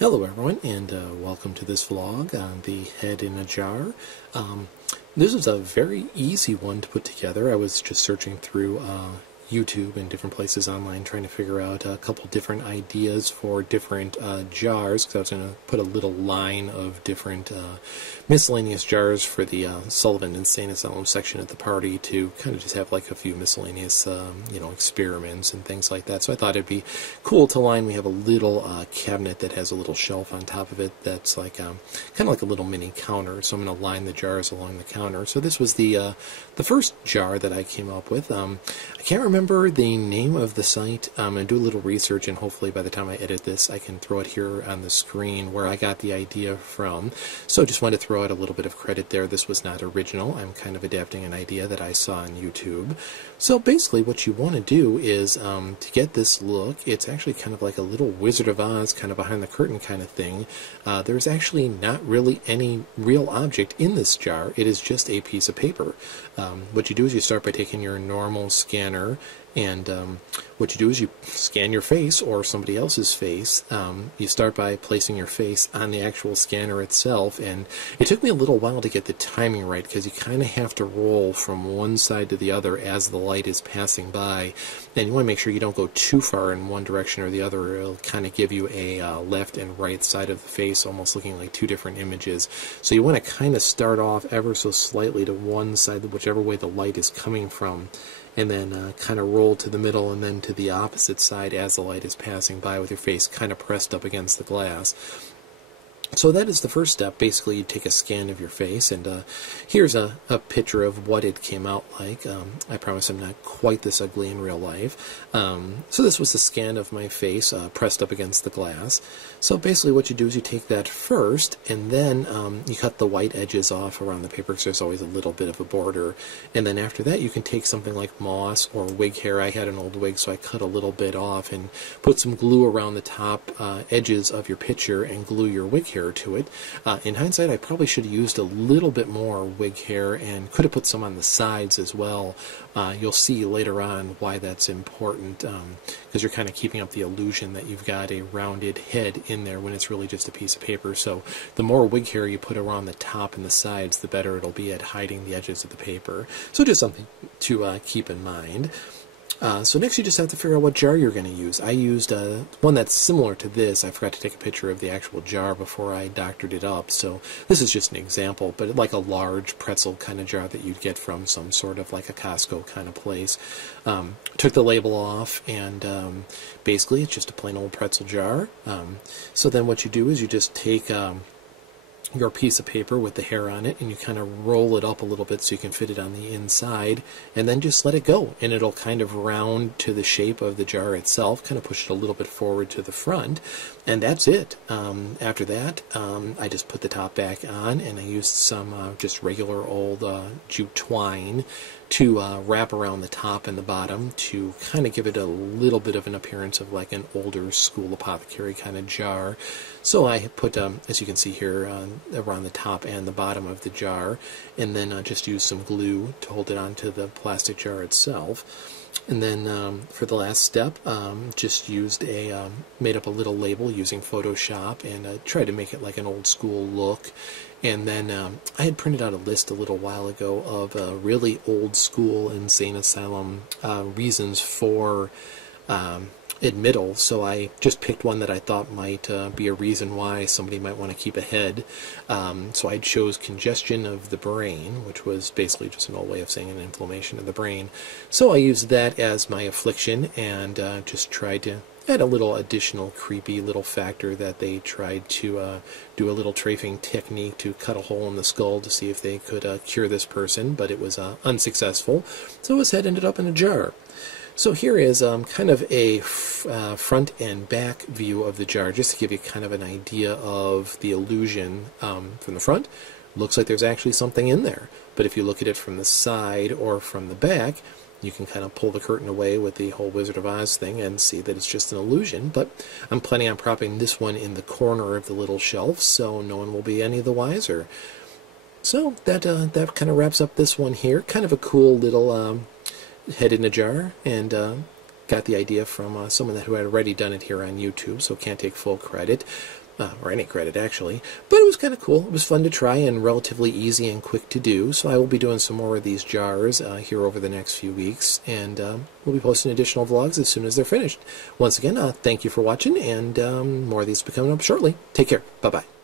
Hello everyone, and welcome to this vlog on the head in a jar. This is a very easy one to put together. I was just searching through YouTube and different places online trying to figure out a couple different ideas for different jars, because I was going to put a little line of different miscellaneous jars for the Sullivan Insane Asylum section at the party to kind of just have like a few miscellaneous experiments and things like that. So I thought it'd be cool to line. We have a little cabinet that has a little shelf on top of it that's like kind of like a little mini counter, so I'm going to line the jars along the counter. So this was the first jar that I came up with. I can't remember the name of the site. I'm going to do a little research, and hopefully by the time I edit this I can throw it here on the screen where I got the idea from. So just wanted to throw out a little bit of credit there. This was not original. I'm kind of adapting an idea that I saw on YouTube. So basically what you want to do is to get this look, it's actually kind of like a little Wizard of Oz kind of behind the curtain kind of thing. There's actually not really any real object in this jar. It is just a piece of paper. What you do is you start by taking your normal scanner, and what you do is you scan your face or somebody else's face. You start by placing your face on the actual scanner itself, and it took me a little while to get the timing right because you kind of have to roll from one side to the other as the light is passing by, and you want to make sure you don't go too far in one direction or the other, or it'll kind of give you a left and right side of the face almost looking like two different images. So you want to kind of start off ever so slightly to one side, whichever way the light is coming from, and then kind of roll to the middle and then to the opposite side as the light is passing by with your face kind of pressed up against the glass. So that is the first step. Basically, you take a scan of your face, and here's a picture of what it came out like. I promise I'm not quite this ugly in real life. So this was the scan of my face pressed up against the glass. So basically what you do is you take that first, and then you cut the white edges off around the paper because there's always a little bit of a border. And then after that you can take something like moss or wig hair. I had an old wig, so I cut a little bit off and put some glue around the top edges of your picture and glue your wig hair to it. In hindsight, I probably should have used a little bit more wig hair and could have put some on the sides as well. You'll see later on why that's important, because you're kind of keeping up the illusion that you've got a rounded head in there when it's really just a piece of paper. So the more wig hair you put around the top and the sides, the better it'll be at hiding the edges of the paper. So just something to keep in mind. So next you just have to figure out what jar you're going to use. I used one that's similar to this. I forgot to take a picture of the actual jar before I doctored it up, so this is just an example, but like a large pretzel kind of jar that you'd get from some sort of like a Costco kind of place. Took the label off, and basically it's just a plain old pretzel jar. So then what you do is you just take your piece of paper with the hair on it, and you kind of roll it up a little bit so you can fit it on the inside, and then just let it go, and it'll kind of round to the shape of the jar itself, kind of push it a little bit forward to the front, and that's it. After that, I just put the top back on, and I used some just regular old jute twine to wrap around the top and the bottom to kind of give it a little bit of an appearance of like an older school apothecary kind of jar. So I put, as you can see here, around the top and the bottom of the jar, and then just used some glue to hold it onto the plastic jar itself. And then for the last step, just used made up a little label using Photoshop, and tried to make it like an old school look. And then I had printed out a list a little while ago of really old school insane asylum reasons for admittal, so I just picked one that I thought might be a reason why somebody might want to keep a head. So I chose congestion of the brain, which was basically just an old way of saying an inflammation of the brain. So I used that as my affliction, and just tried to add a little additional creepy little factor that they tried to do a little tracing technique to cut a hole in the skull to see if they could cure this person, but it was unsuccessful. So his head ended up in a jar. So here is kind of a front and back view of the jar, just to give you kind of an idea of the illusion. From the front, looks like there's actually something in there, but if you look at it from the side or from the back, you can kind of pull the curtain away with the whole Wizard of Oz thing and see that it's just an illusion. But I'm planning on propping this one in the corner of the little shelf, so no one will be any the wiser. So that kind of wraps up this one here. Kind of a cool little head in a jar, and got the idea from someone who had already done it here on YouTube, so can't take full credit. or any credit actually, but it was kind of cool. It was fun to try and relatively easy and quick to do, so I will be doing some more of these jars here over the next few weeks, and we'll be posting additional vlogs as soon as they're finished. Once again, thank you for watching, and more of these will be coming up shortly. Take care. Bye-bye.